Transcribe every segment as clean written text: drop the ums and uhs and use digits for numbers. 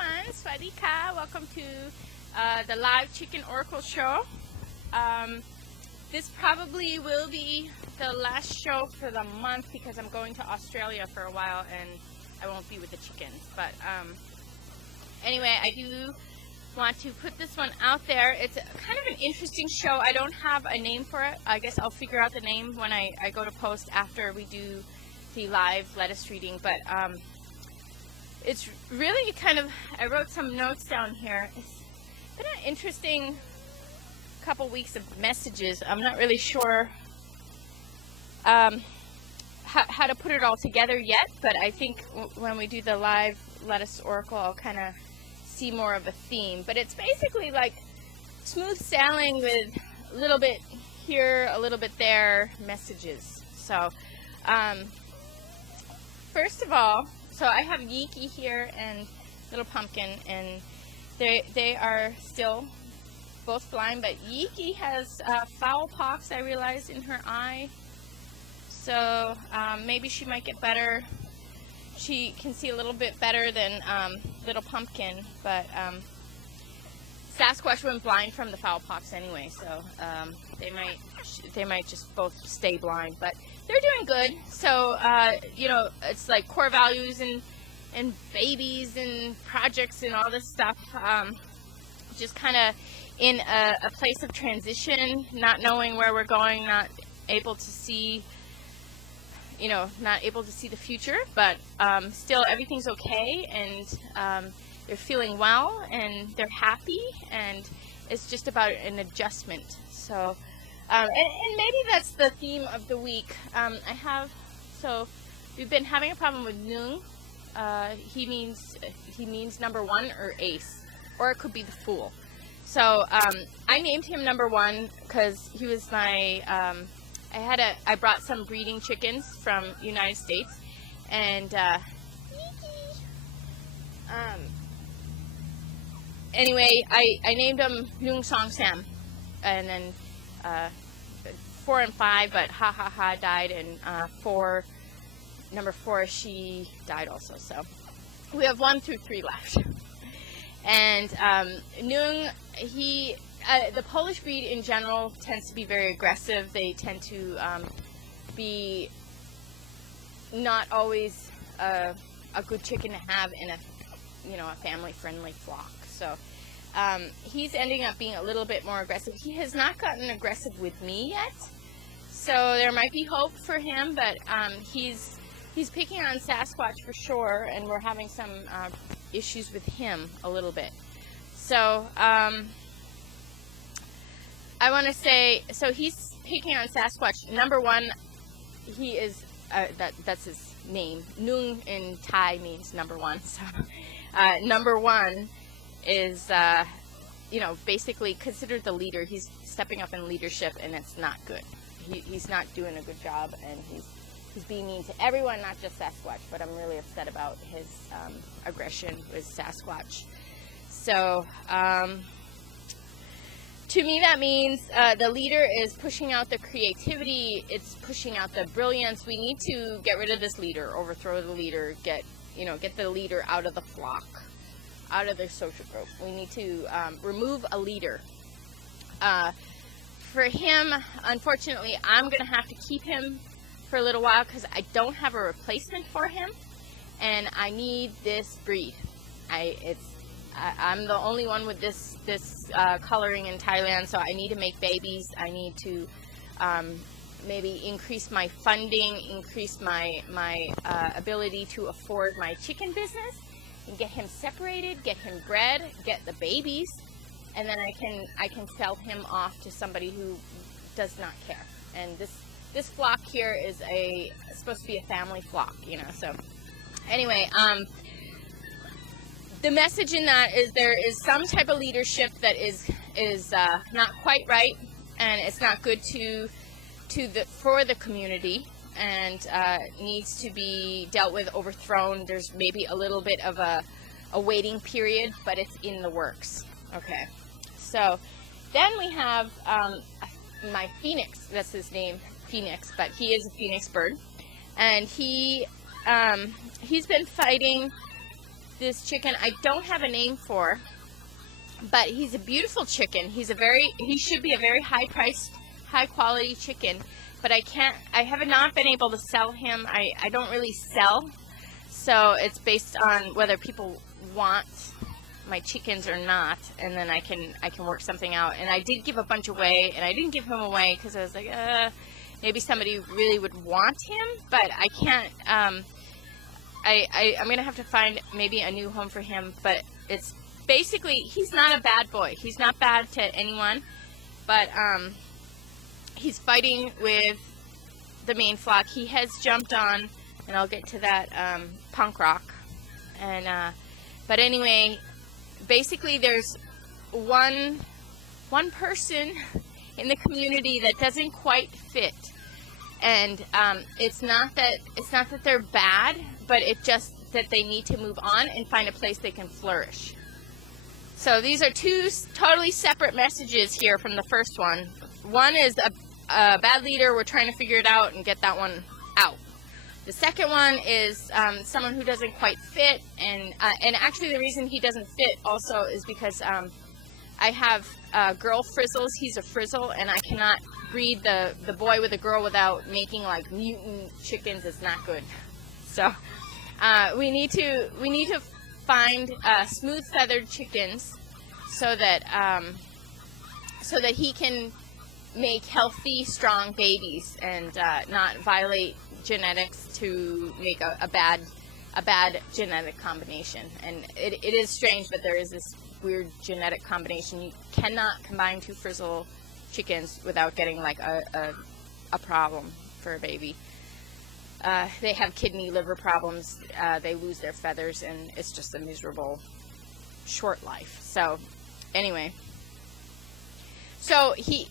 everyone, Swadika. Welcome to the live Chicken Oracle show. This probably will be the last show for the month because I'm going to Australia for a while and I won't be with the chickens. But anyway, I do want to put this one out there. It's kind of an interesting show. I don't have a name for it. I guess I'll figure out the name when I go to post after we do the live lettuce reading. But it's really kind of, I wrote some notes down here. It's been an interesting couple weeks of messages. I'm not really sure how to put it all together yet, but I think when we do the live lettuce oracle, I'll kind of see more of a theme. But it's basically like smooth sailing with a little bit here, a little bit there messages. So first of all, so I have Yiki here and Little Pumpkin, and they are still both blind, but Yiki has foul pox, I realized, in her eye. So maybe she might get better. She can see a little bit better than Little Pumpkin, but Sasquatch went blind from the foul pox anyway, so they might just both stay blind, but they're doing good. So you know, it's like core values and babies and projects and all this stuff, just kind of in a place of transition, not knowing where we're going, not able to see, you know, not able to see the future, but still everything's okay, and they're feeling well and they're happy, and it's just about an adjustment. So and maybe that's the theme of the week. So we've been having a problem with Nung. He means number one or ace, or it could be the fool. So I named him number one because he was my I brought some breeding chickens from United States, and anyway, I named him Nung Song Sam, and then 4 and 5, but ha died, and number 4, she died also. So we have 1 through 3 left. And Nung, the Polish breed in general tends to be very aggressive. They tend to be not always a good chicken to have in a family-friendly flock. So he's ending up being a little bit more aggressive. He has not gotten aggressive with me yet, so there might be hope for him. But he's picking on Sasquatch for sure, and we're having some issues with him a little bit. So I want to say, so he's picking on Sasquatch. Number one, he is that's his name. Nung in Thai means number one. So number one is basically considered the leader. He's stepping up in leadership, and it's not good. He's not doing a good job, and he's being mean to everyone, not just Sasquatch. But I'm really upset about his aggression with Sasquatch. So to me, that means the leader is pushing out the creativity. It's pushing out the brilliance. We need to get rid of this leader, overthrow the leader, get the leader out of the flock, out of the social group. We need to remove a leader. For him, unfortunately, I'm going to have to keep him for a little while because I don't have a replacement for him, and I need this breed. I'm the only one with this coloring in Thailand, so I need to make babies. I need to maybe increase my funding, increase my ability to afford my chicken business, and get him separated, get him bred, get the babies, and then I can sell him off to somebody who does not care. And this flock here is supposed to be a family flock, So anyway, the message in that is there is some type of leadership that is not quite right, and it's not good for the community, and needs to be dealt with, overthrown. There's maybe a little bit of a waiting period, but it's in the works. Okay, so then we have my Phoenix. That's his name, Phoenix, but he is a Phoenix bird, and he's been fighting this chicken I don't have a name for, but he's a beautiful chicken. He should be a very high-priced, high-quality chicken, but I have not been able to sell him. I don't really sell, so it's based on whether people want my chickens or not, and then I can work something out. And I did give a bunch away, and I didn't give him away because I was like, maybe somebody really would want him, but I can't. I'm gonna have to find maybe a new home for him. But it's basically, he's not a bad boy. He's not bad to anyone, but he's fighting with the main flock. He has jumped on, and I'll get to that, punk rock, and but anyway. Basically, there's one person in the community that doesn't quite fit, and it's not that they're bad, but it's just that they need to move on and find a place they can flourish. So these are two totally separate messages here from the first one. One is a bad leader. We're trying to figure it out and get that one out. The second one is someone who doesn't quite fit, and actually the reason he doesn't fit also is because I have girl frizzles. He's a frizzle, and I cannot breed the boy with a girl without making like mutant chickens. It's not good. So we need to find smooth feathered chickens so that he can make healthy, strong babies and not violate genetics to make a bad genetic combination. And it is strange, but there is this weird genetic combination. You cannot combine two frizzle chickens without getting like a problem for a baby. They have kidney, liver problems. They lose their feathers, and it's just a miserable short life. So anyway, so he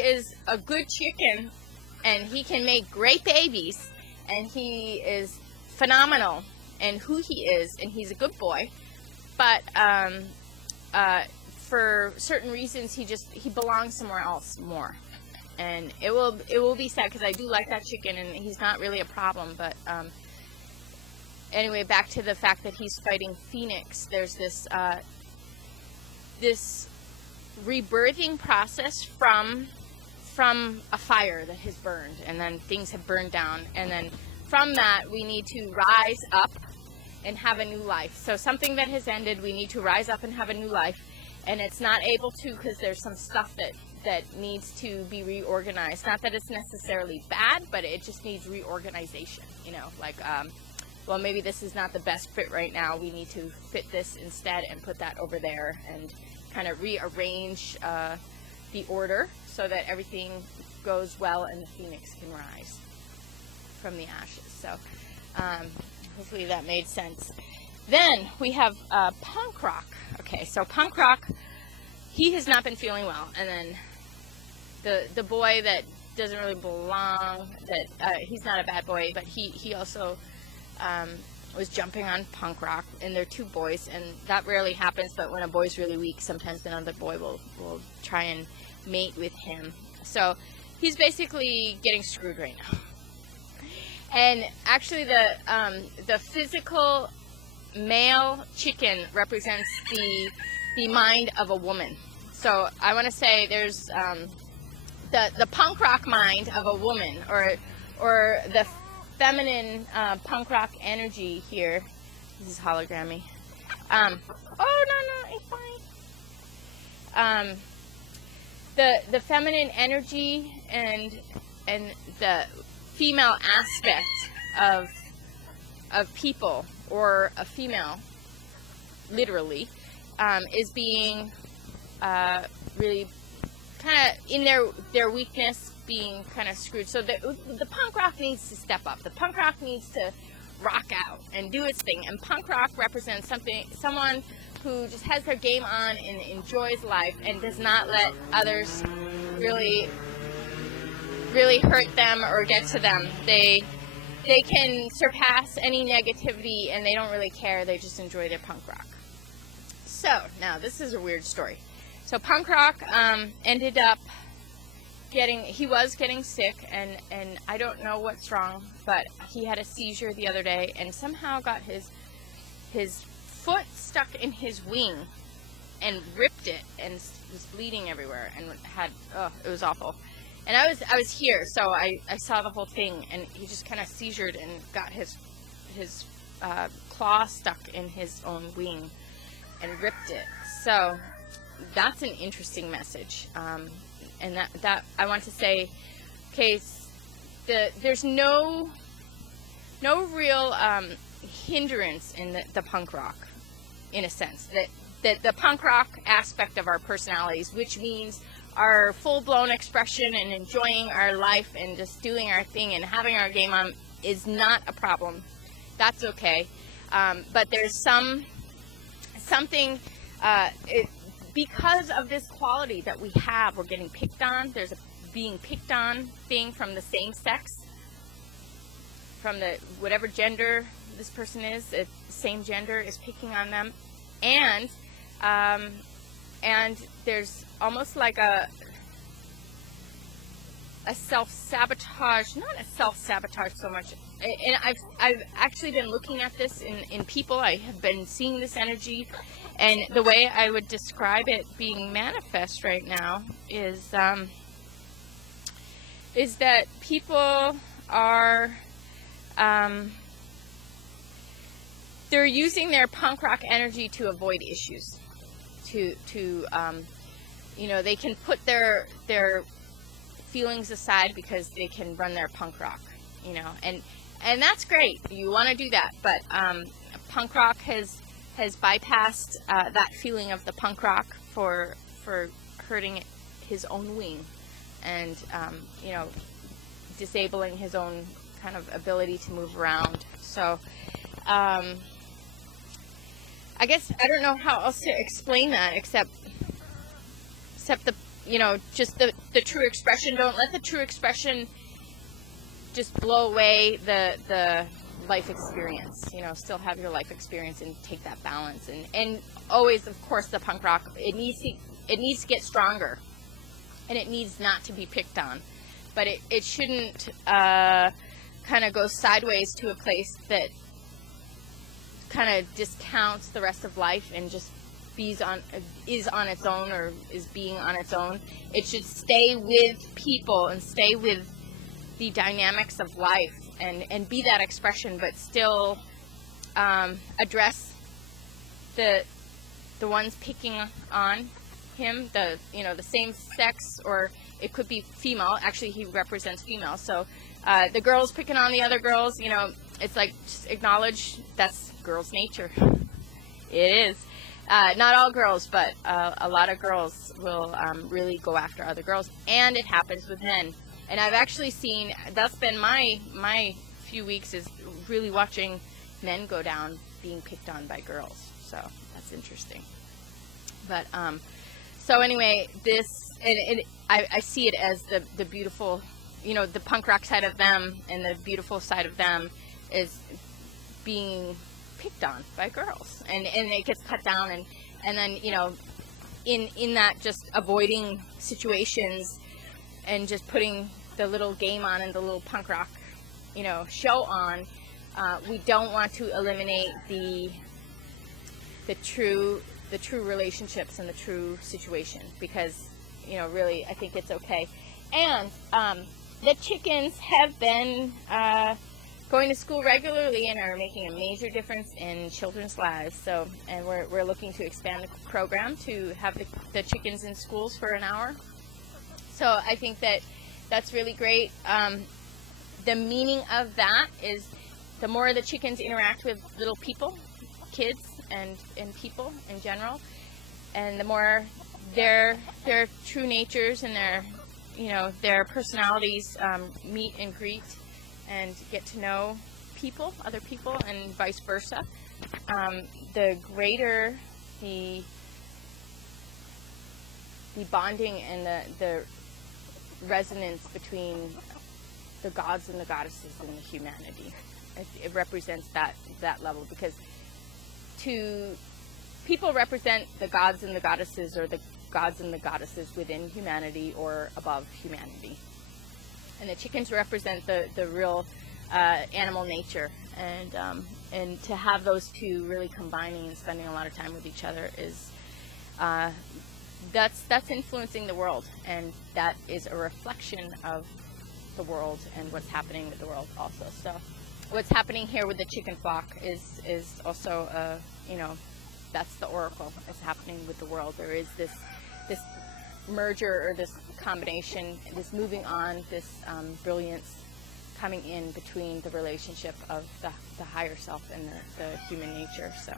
is a good chicken, and he can make great babies, and he is phenomenal in who he is, and he's a good boy. But for certain reasons, he belongs somewhere else more, and it will be sad because I do like that chicken, and he's not really a problem. But anyway, back to the fact that he's fighting Phoenix. There's this rebirthing process from a fire that has burned, and then things have burned down, and then from that we need to rise up and have a new life. So something that has ended, we need to rise up and have a new life, and it's not able to because there's some stuff that needs to be reorganized. Not that it's necessarily bad, but it just needs reorganization, like well, maybe this is not the best fit right now, we need to fit this instead and put that over there, and kind of rearrange the order so that everything goes well and the phoenix can rise from the ashes. So hopefully that made sense. Then we have punk rock. Okay, so punk rock, he has not been feeling well, and then the boy that doesn't really belong, that he's not a bad boy, but he also was jumping on punk rock, and they're two boys, and that rarely happens, but when a boy's really weak, sometimes another boy will try and mate with him. So he's basically getting screwed right now. And actually the physical male chicken represents the mind of a woman. So I want to say there's the punk rock mind of a woman, or the feminine punk rock energy here. This is hologrammy. Oh no, it's fine. The feminine energy and the female aspect of people, or a female, literally, is being really kind of in their weakness, being kind of screwed. So the punk rock needs to step up. The punk rock needs to rock out and do its thing. And punk rock represents someone who just has their game on and enjoys life and does not let others really hurt them or get to them. They can surpass any negativity, and they don't really care. They just enjoy their punk rock. So now this is a weird story. So punk rock ended up he was getting sick, and I don't know what's wrong, but he had a seizure the other day and somehow got his foot stuck in his wing and ripped it and was bleeding everywhere and it was awful. And I was here, so I saw the whole thing, and he just kind of seizured and got his claw stuck in his own wing and ripped it. So that's an interesting message. And that I want to say, okay, there's no real hindrance in the punk rock, in a sense. That the punk rock aspect of our personalities, which means our full-blown expression and enjoying our life and just doing our thing and having our game on, is not a problem. That's okay. But there's something because of this quality that we have, we're getting picked on. There's a being picked on thing from the same sex, from the whatever gender this person is, the same gender is picking on them, and there's almost like a self-sabotage, not a self-sabotage so much. And I've actually been looking at this in people. I have been seeing this energy, and the way I would describe it being manifest right now is that people are they're using their punk rock energy to avoid issues, to they can put their feelings aside because they can run their punk rock, and that's great. You want to do that, but punk rock has bypassed that feeling of the punk rock for hurting his own wing, and disabling his own kind of ability to move around. So I guess I don't know how else to explain that except the just the true expression. Don't let the true expression just blow away the life experience. Still have your life experience and take that balance, and always, of course, the punk rock, it needs to get stronger, and it needs not to be picked on, but it shouldn't kind of go sideways to a place that kind of discounts the rest of life and just is on its own, or is being on its own. It should stay with people and stay with the dynamics of life and be that expression, but still address the ones picking on him, the same sex, or it could be female. Actually, he represents female, so the girls picking on the other girls, it's like, just acknowledge that's girls' nature. It is. Not all girls, but a lot of girls will really go after other girls, and it happens with men. And I've actually seen, that's been my few weeks, is really watching men go down being picked on by girls. So that's interesting. But so anyway, this, and I see it as the beautiful, the punk rock side of them, and the beautiful side of them is being picked on by girls, and it gets cut down, and then in that, just avoiding situations and just putting the little game on and the little punk rock show on. We don't want to eliminate the true relationships and the true situation, because really, I think it's okay. And the chickens have been going to school regularly and are making a major difference in children's lives. So, and we're looking to expand the program to have the chickens in schools for an hour. So I think that's really great. The meaning of that is the more the chickens interact with little people, kids, and people in general, and the more their true natures and their personalities meet and greet and get to know other people, and vice versa, the greater the bonding and the resonance between the gods and the goddesses and the humanity. It represents that level, because people represent the gods and the goddesses, or the gods and the goddesses within humanity or above humanity. And the chickens represent the real animal nature, and and to have those two really combining and spending a lot of time with each other is that's influencing the world, and that is a reflection of the world and what's happening with the world also. So what's happening here with the chicken flock is also that's the oracle that's happening with the world. There is this merger, or this combination, this moving on, this brilliance coming in between the relationship of the higher self and the human nature. So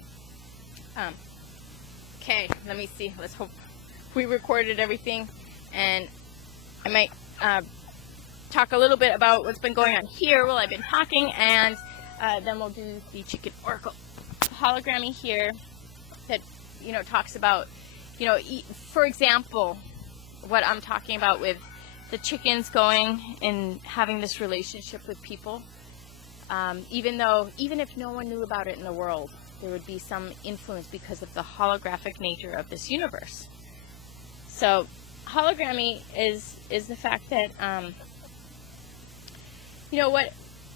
okay, let me see, let's hope we recorded everything, and I might talk a little bit about what's been going on here while I've been talking, and then we'll do the chicken oracle hologrammy here that talks about for example what I'm talking about with the chickens going and having this relationship with people, even if no one knew about it in the world, there would be some influence because of the holographic nature of this universe. So hologrammy is the fact that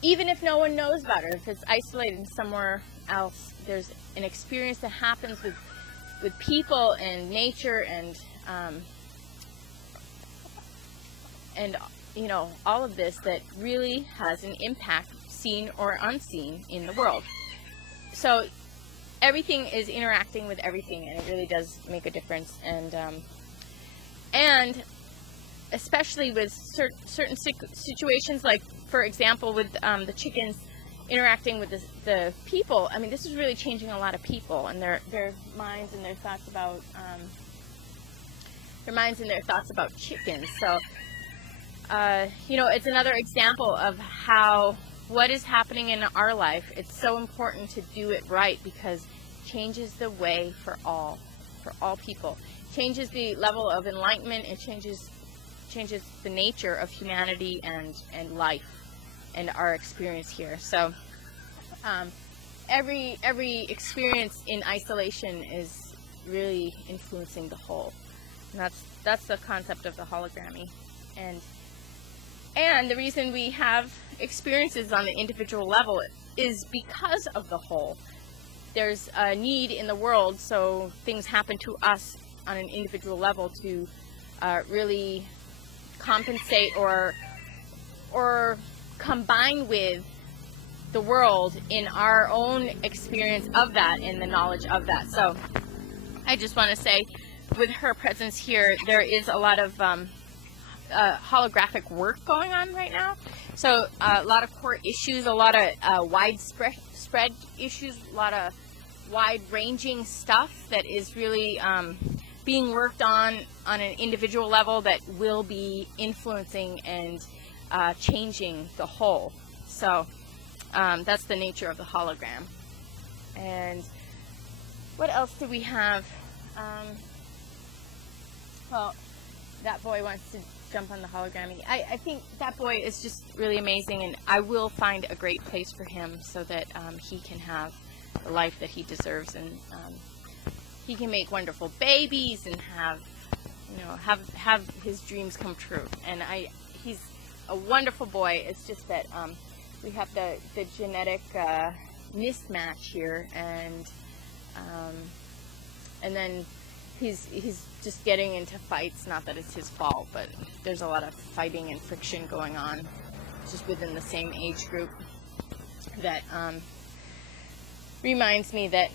even if no one knows about it, if it's isolated somewhere else, there's an experience that happens with people and nature and all of this that really has an impact, seen or unseen, in the world. So everything is interacting with everything, and it really does make a difference. And especially with certain situations, like for example with the chickens interacting with the people. I mean, this is really changing a lot of people and their minds and their thoughts about chickens. So it's another example of how what is happening in our life, it's so important to do it right, because it changes the way for all people, changes the level of enlightenment, it changes the nature of humanity and life and our experience here. So every experience in isolation is really influencing the whole, and that's the concept of the hologrammy. And the reason we have experiences on the individual level is because of the whole. There's a need in the world, so things happen to us on an individual level to really compensate or combine with the world in our own experience of that and the knowledge of that. So I just want to say, with her presence here, there is a lot of holographic work going on right now. So a lot of core issues, a lot of widespread issues, a lot of wide-ranging stuff that is really being worked on an individual level that will be influencing and changing the whole. So that's the nature of the hologram. And what else do we have? Well, that boy wants to jump on the hologrammy. I think that boy is just really amazing, and I will find a great place for him so that he can have the life that he deserves, and he can make wonderful babies and have his dreams come true. And he's a wonderful boy. It's just that we have the genetic mismatch here, and then he's just getting into fights. Not that it's his fault, but there's a lot of fighting and friction going on just within the same age group that reminds me that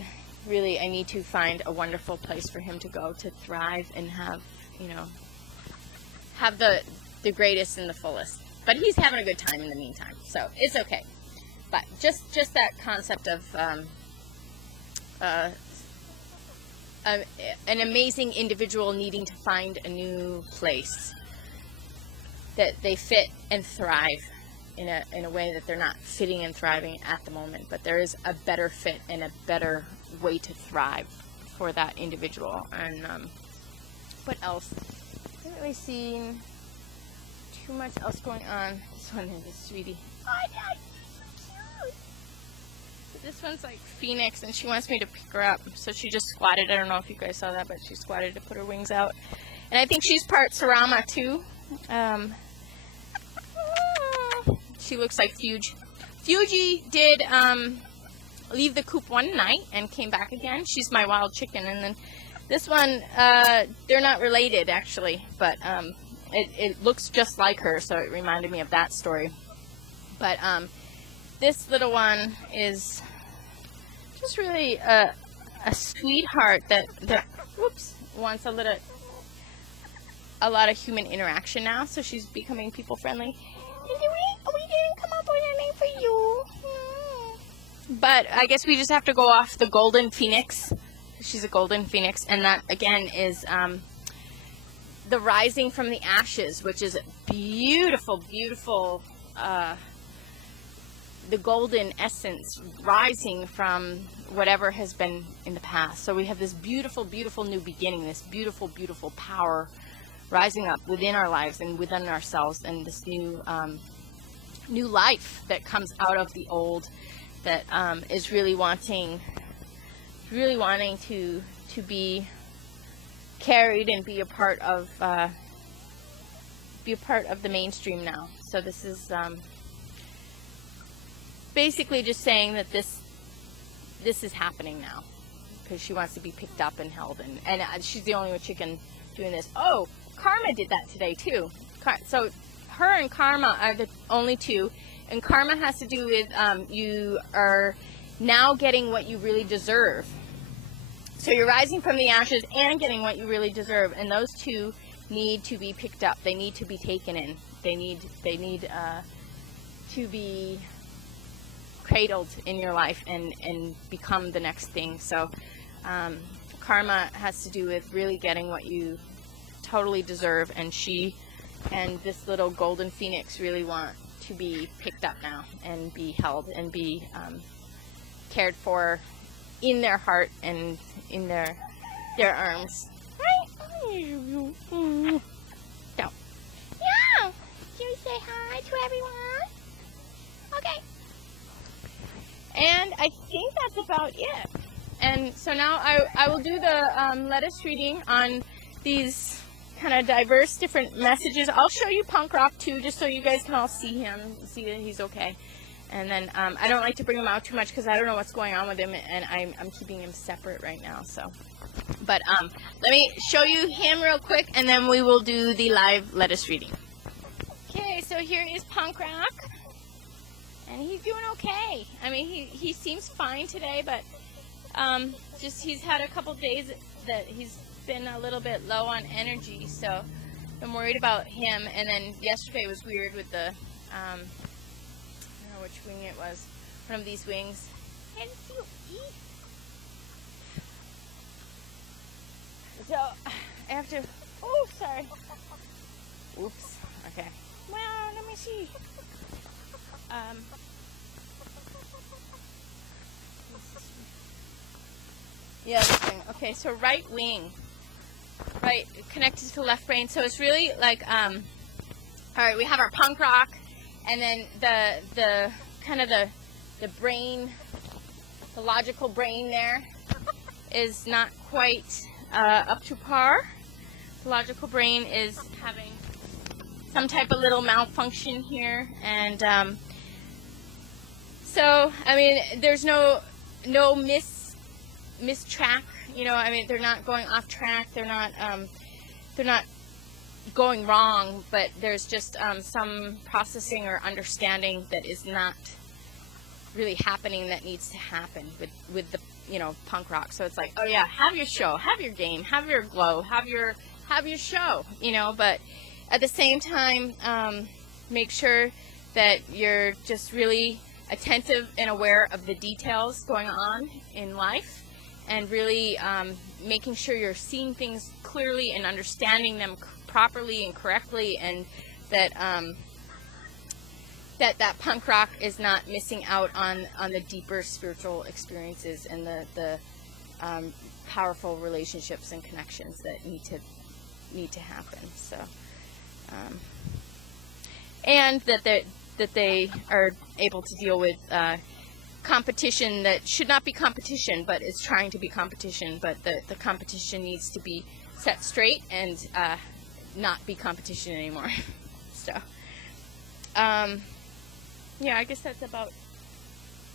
really I need to find a wonderful place for him to go to thrive and have the greatest and the fullest. But he's having a good time in the meantime, so it's okay. But just that concept of an amazing individual needing to find a new place that they fit and thrive in a way that they're not fitting and thriving at the moment, but there is a better fit and a better way to thrive for that individual. And what else? I haven't really seen too much else going on. This one is a sweetie. Oh, Dad, she's so cute. This one's like Phoenix, and she wants me to pick her up, so she just squatted. I don't know if you guys saw that, but she squatted to put her wings out. And I think she's part Sarama too. She looks like Fuge. Fuji did leave the coop one night and came back again. She's my wild chicken. And then this one, they're not related actually, but it looks just like her, so it reminded me of that story. But this little one is just really a sweetheart that whoops, wants a lot of human interaction now, so she's becoming people friendly. We didn't come up with a name for you. But I guess we just have to go off the golden phoenix. She's a golden phoenix, and that again is the rising from the ashes, which is beautiful, beautiful. The golden essence rising from whatever has been in the past. So we have this beautiful, beautiful new beginning, this beautiful, beautiful power rising up within our lives and within ourselves, and this new life that comes out of the old, that is really wanting to be carried and be a part of the mainstream now. So this is basically just saying that this is happening now, because she wants to be picked up and held, and she's the only chicken doing this. Oh, Karma did that today too. So her and Karma are the only two, and Karma has to do with you are now getting what you really deserve. So you're rising from the ashes and getting what you really deserve, and those two need to be picked up. They need to be taken in. They need to be cradled in your life and become the next thing. So Karma has to do with really getting what you totally deserve, and she and this little golden phoenix really want to be picked up now and be held and be cared for in their heart and in their arms. Right? So, yeah. Can you say hi to everyone? Okay. And I think that's about it. And so now I will do the lettuce reading on these kind of diverse different messages. I'll show you Punk Rock too, just so you guys can all see him, see that he's okay. And then I don't like to bring him out too much because I don't know what's going on with him, and I'm keeping him separate right now. So, but let me show you him real quick, and then we will do the live lettuce reading. Okay, so here is Punk Rock, and he's doing okay. I mean, he seems fine today, but just he's had a couple days that he's been a little bit low on energy, so I'm worried about him. And then yesterday was weird with the I don't know which wing it was, one of these wings. And so I have to, oh sorry, oops, okay, well let me see, yeah, this thing. Okay, so right wing, right, connected to the left brain. So it's really like, all right, we have our Punk Rock, and then the kind of the brain, the logical brain there is not quite up to par. The logical brain is having some type of little malfunction here, and so I mean, there's no mistrack, you know, I mean, they're not going off track, they're not going wrong, but there's just some processing or understanding that is not really happening that needs to happen with the, you know, Punk Rock. So it's like, oh yeah, have your show, have your game, have your glow, have your show, you know, but at the same time, make sure that you're just really attentive and aware of the details going on in life, and really making sure you're seeing things clearly and understanding them properly and correctly, and that that Punk Rock is not missing out on the deeper spiritual experiences and the powerful relationships and connections that need to happen. So, and that they are able to deal with competition that should not be competition, but is trying to be competition. But the competition needs to be set straight and not be competition anymore. So, yeah, I guess that's about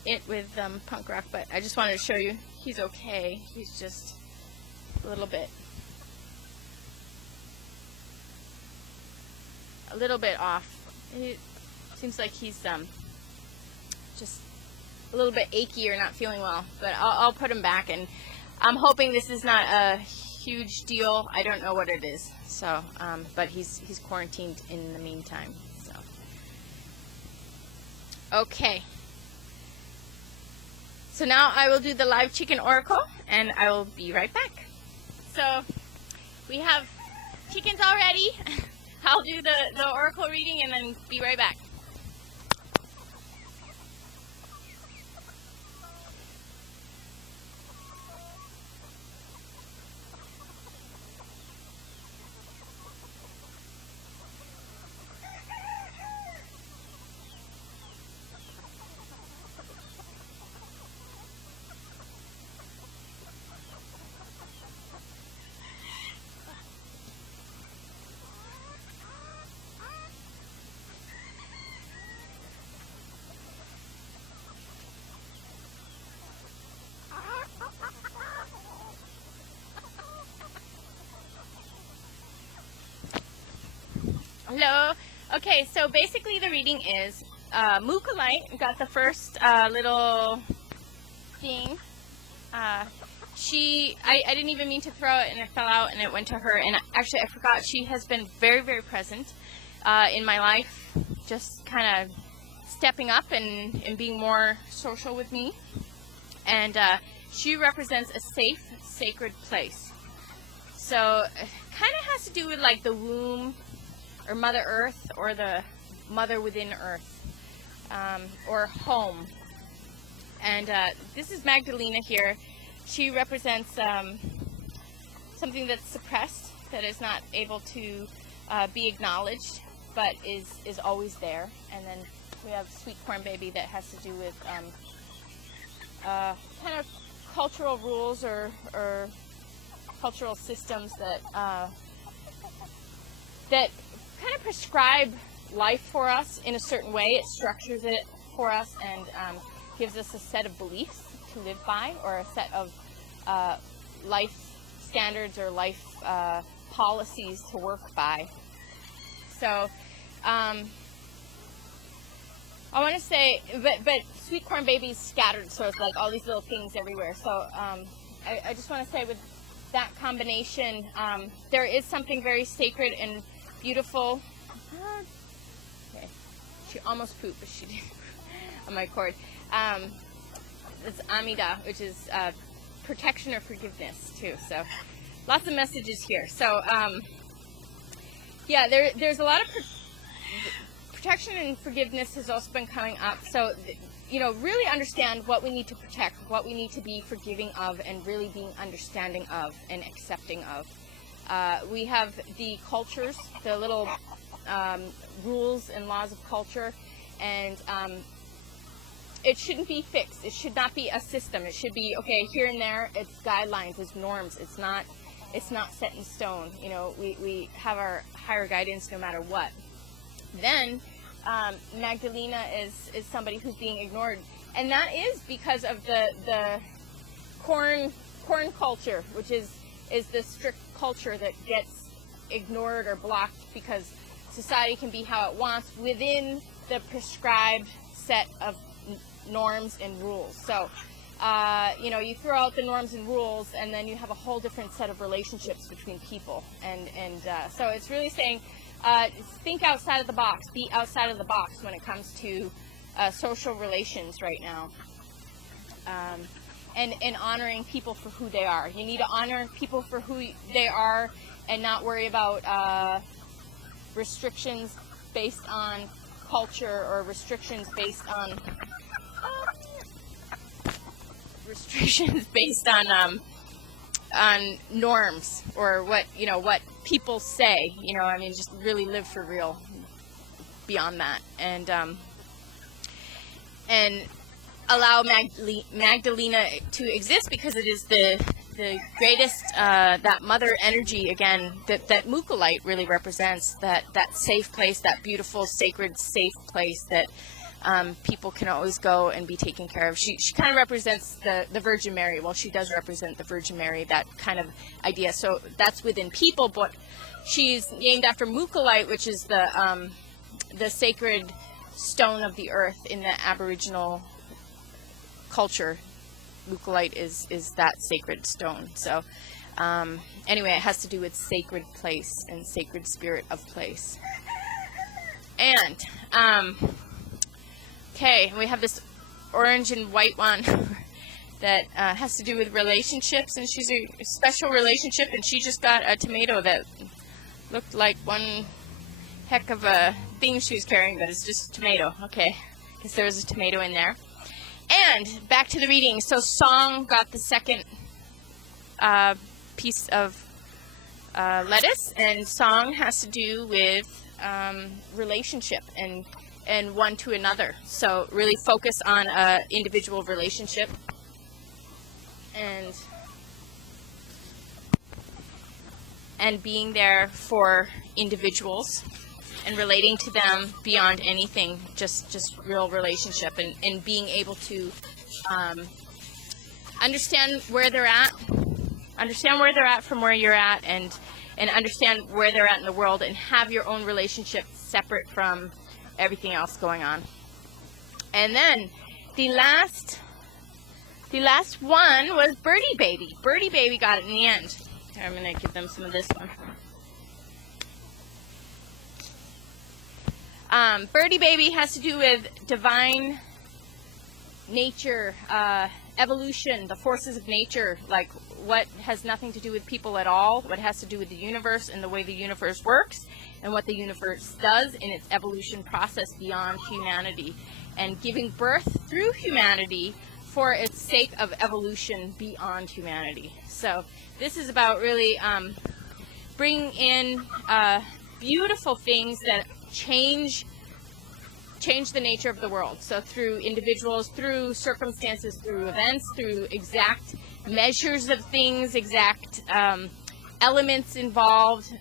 it with punk rock, but I just wanted to show you he's okay. He's just a little bit off. It seems like he's just a little bit achy or not feeling well, but I'll put him back, and I'm hoping this is not a huge deal. I don't know what it is, so but he's quarantined in the meantime. So okay, so now I will do the live chicken oracle, and I will be right back. So we have chickens already. I'll do the oracle reading and then be right back. Hello. Okay, so basically the reading is Mukalite got the first little thing. I didn't even mean to throw it, and it fell out and it went to her. And actually, I forgot, she has been very, very present in my life, just kind of stepping up and being more social with me. And she represents a safe, sacred place. So it kind of has to do with like the womb, or Mother Earth, or the mother within Earth, or home. And this is Magdalena here. She represents something that's suppressed, that is not able to be acknowledged, but is always there. And then we have Sweet Corn Baby, that has to do with kind of cultural rules or cultural systems that kind of prescribe life for us in a certain way. It structures it for us and gives us a set of beliefs to live by, or a set of life standards or life policies to work by. So I want to say, but Sweet Corn Baby's scattered, so it's like all these little things everywhere. So I just want to say, with that combination, there is something very sacred and beautiful. Okay, she almost pooped, but she didn't on my cord. It's Amida, which is protection or forgiveness too. So lots of messages here. So yeah, there's a lot of protection and forgiveness has also been coming up. So really understand what we need to protect, what we need to be forgiving of, and really being understanding of and accepting of. We have the cultures, the little rules and laws of culture, and it shouldn't be fixed. It should not be a system. It should be, okay, here and there, it's guidelines, it's norms. It's not set in stone. We have our higher guidance no matter what. Then Magdalena is somebody who's being ignored, and that is because of the corn culture, which is the strict culture that gets ignored or blocked because society can be how it wants within the prescribed set of norms and rules. So you throw out the norms and rules, and then you have a whole different set of relationships between people, and so it's really saying, think outside of the box, be outside of the box when it comes to social relations right now. And honoring people for who they are. You need to honor people for who they are and not worry about restrictions based on culture, or restrictions based on norms, or what people say. Just really live for real beyond that, and allow Magdalena to exist, because it is the greatest, that mother energy, again, that Mukalite really represents, that safe place, that beautiful, sacred, safe place that people can always go and be taken care of. She kind of represents the Virgin Mary. Well, she does represent the Virgin Mary, that kind of idea. So that's within people, but she's named after Mukulite, which is the sacred stone of the earth in the Aboriginal culture. Mukulite is that sacred stone. So anyway, it has to do with sacred place and sacred spirit of place. And okay, we have this orange and white one that has to do with relationships, and she's a special relationship, and she just got a tomato that looked like one heck of a thing she was carrying, but it's just a tomato. Okay, because there was a tomato in there. And back to the reading. So Song got the second piece of lettuce, and Song has to do with relationship and one to another. So really focus on a individual relationship and being there for individuals and relating to them beyond anything, just real relationship, and being able to understand where they're at from where you're at, and understand where they're at in the world, and have your own relationship separate from everything else going on. And then the last one was Birdie Baby. Birdie Baby got it in the end. Here, I'm going to give them some of this one. Birdie Baby has to do with divine nature, evolution, the forces of nature, like what has nothing to do with people at all, what has to do with the universe and the way the universe works, and what the universe does in its evolution process beyond humanity, and giving birth through humanity for its sake of evolution beyond humanity. So this is about really bringing in beautiful things that change the nature of the world. So through individuals, through circumstances, through events, through exact measures of things, exact elements involved,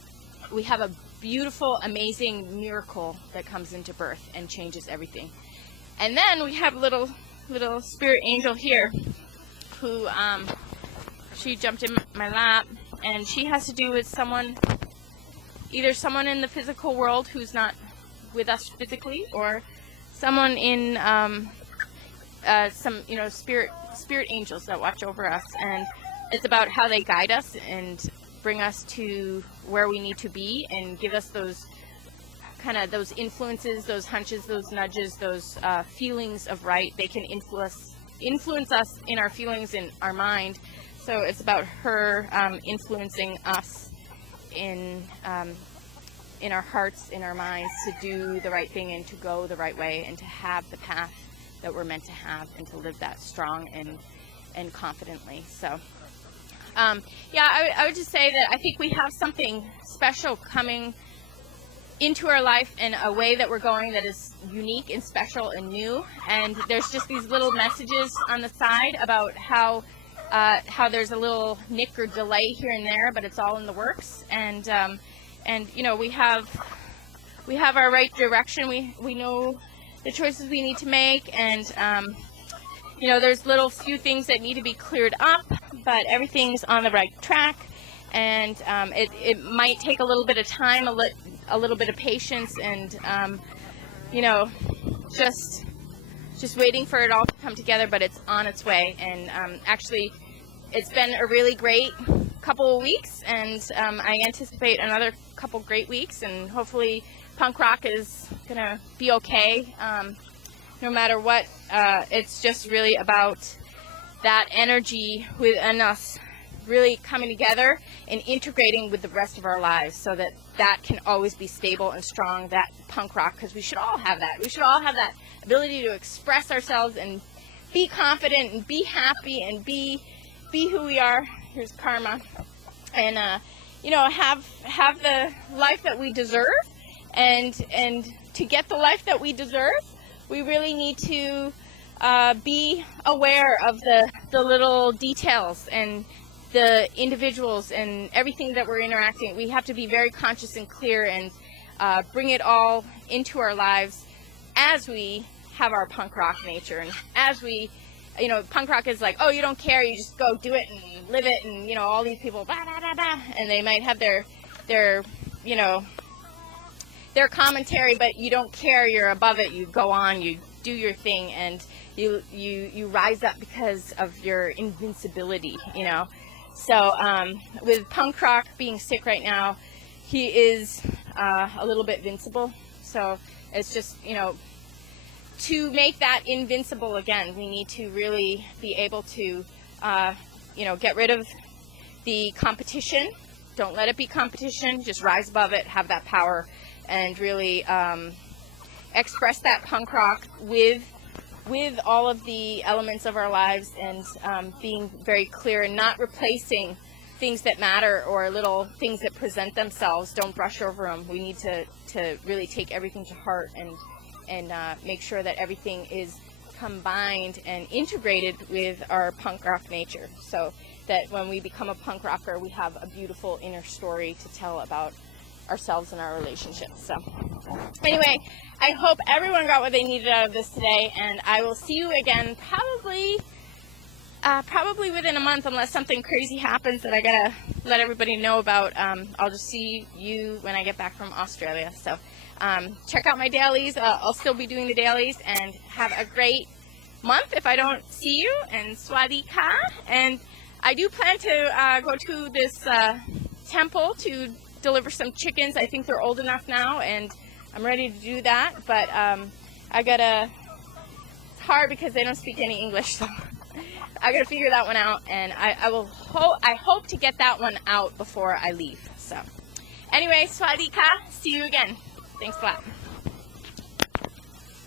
we have a beautiful, amazing miracle that comes into birth and changes everything. And then we have little spirit angel here who she jumped in my lap, and she has to do with either someone in the physical world who's not with us physically, or someone in some spirit angels that watch over us. And it's about how they guide us and bring us to where we need to be, and give us those influences, those hunches, those nudges, those feelings of right. They can influence us in our feelings, in our mind. So it's about her influencing us in our hearts, in our minds, to do the right thing and to go the right way and to have the path that we're meant to have, and to live that strong and confidently. So I would just say that I think we have something special coming into our life in a way that we're going that is unique and special and new. And there's just these little messages on the side about how there's a little nick or delay here and there, but it's all in the works. And we have our right direction. We know the choices we need to make, and there's little few things that need to be cleared up, but everything's on the right track. And it might take a little bit of time, a little bit of patience, and just waiting for it all to come together, but it's on its way. And actually, it's been a really great couple of weeks, and I anticipate another couple great weeks, and hopefully punk rock is gonna be okay no matter what. It's just really about that energy within us really coming together and integrating with the rest of our lives, so that can always be stable and strong, that punk rock, because we should all have that. We should all have that ability to express ourselves and be confident and be happy and be who we are. Here's karma. And have the life that we deserve, and to get the life that we deserve, we really need to be aware of the little details and the individuals and everything that we're interacting. We have to be very conscious and clear, and bring it all into our lives as we have our punk rock nature. And as we, you know, punk rock is like, oh, you don't care, you just go do it and live it, and, you know, all these people, bah, bah, bah, bah, and they might have their, you know, their commentary, but you don't care, you're above it, you go on, you do your thing, and you rise up because of your invincibility, you know. So with punk rock being sick right now, he is a little bit invincible. So it's just, you know, to make that invincible again, we need to really be able to, you know, get rid of the competition. Don't let it be competition. Just rise above it, have that power, and really express that punk rock with all of the elements of our lives, and being very clear and not replacing things that matter or little things that present themselves. Don't brush over them. We need to really take everything to heart and make sure that everything is combined and integrated with our punk rock nature, so that when we become a punk rocker, we have a beautiful inner story to tell about ourselves and our relationships. So anyway, I hope everyone got what they needed out of this today, and I will see you again probably within a month, unless something crazy happens that I gotta let everybody know about. I'll just see you when I get back from Australia. So check out my dailies. I'll still be doing the dailies, and have a great month if I don't see you, and swadika. And I do plan to go to this temple to deliver some chickens. I think they're old enough now, and I'm ready to do that, but it's hard because they don't speak any English, so I gotta figure that one out, and I hope to get that one out before I leave. So anyway, swadika, see you again. Thanks a lot.